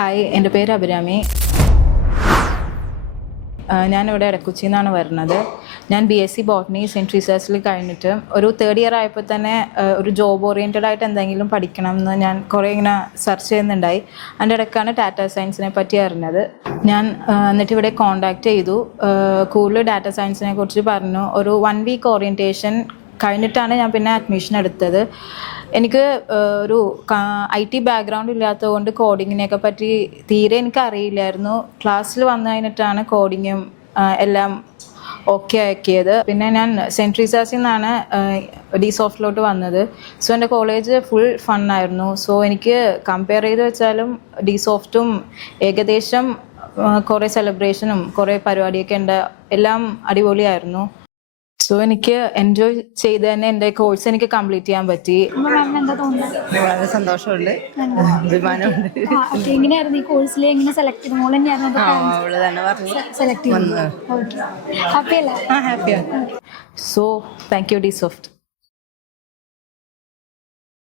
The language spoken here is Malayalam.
ഹായ്, എൻ്റെ പേര് അഭിരാമി. ഞാനിവിടെ ഇടക്കൊച്ചിയിൽ നിന്നാണ് വരുന്നത്. ഞാൻ BSc ബോട്ടണി സെൻറ്റ് റീസേർച്ചിൽ കഴിഞ്ഞിട്ട് ഒരു തേർഡ് ഇയർ ആയപ്പോൾ തന്നെ ഒരു ജോബ് ഓറിയൻറ്റഡ് ആയിട്ട് എന്തെങ്കിലും പഠിക്കണം എന്ന് ഞാൻ കുറേ ഇങ്ങനെ സെർച്ച് ചെയ്യുന്നുണ്ടായി. അതിൻ്റെ ഇടയ്ക്കാണ് ഡാറ്റാ സയൻസിനെ പറ്റി അറിഞ്ഞത്. ഞാൻ എന്നിട്ട് ഇവിടെ കോൺടാക്റ്റ് ചെയ്തു. കൂടുതൽ ഡാറ്റാ സയൻസിനെ കുറിച്ച് പറഞ്ഞു. ഒരു 1 വീക്ക് ഓറിയൻറ്റേഷൻ കഴിഞ്ഞിട്ടാണ് ഞാൻ പിന്നെ അഡ്മിഷൻ എടുത്തത്. എനിക്ക് ഒരു IT ബാക്ക്ഗ്രൗണ്ട് ഇല്ലാത്തതുകൊണ്ട് കോഡിങ്ങിനെയൊക്കെ പറ്റി തീരെ എനിക്ക് അറിയില്ലായിരുന്നു. ക്ലാസ്സിൽ വന്നു കഴിഞ്ഞിട്ടാണ് കോഡിങ്ങും എല്ലാം ഓക്കെ ആക്കിയത്. പിന്നെ ഞാൻ സെൻറ്റ് റീസേർച്ചിൽ നിന്നാണ് DSoftലോട്ട് വന്നത്. സോ എൻ്റെ കോളേജ് ഫുൾ ഫണ്ണായിരുന്നു. സോ എനിക്ക് കമ്പയർ ചെയ്ത് വെച്ചാലും DSoftും ഏകദേശം കുറേ സെലിബ്രേഷനും കുറേ പരിപാടിയൊക്കെ ഉണ്ട്. എല്ലാം അടിപൊളിയായിരുന്നു. സോ എനിക്ക് എൻജോയ് ചെയ്ത് തന്നെ എൻ്റെ കോഴ്സ് എനിക്ക് കംപ്ലീറ്റ് ചെയ്യാൻ പറ്റി. വളരെ സന്തോഷമുണ്ട്, അഭിമാനമുണ്ട്. എങ്ങനെയായിരുന്നു ഈ കോഴ്സിൽ എങ്ങനെ സെലക്ട് ചെയ്തു? മോൾ തന്നെയായിരുന്നു അവള് തന്നെ പറഞ്ഞു സെലക്ട് ചെയ്തത്? ഹാപ്പിയല്ലേ? ഹാപ്പിയാണ്. So thank you DSoft.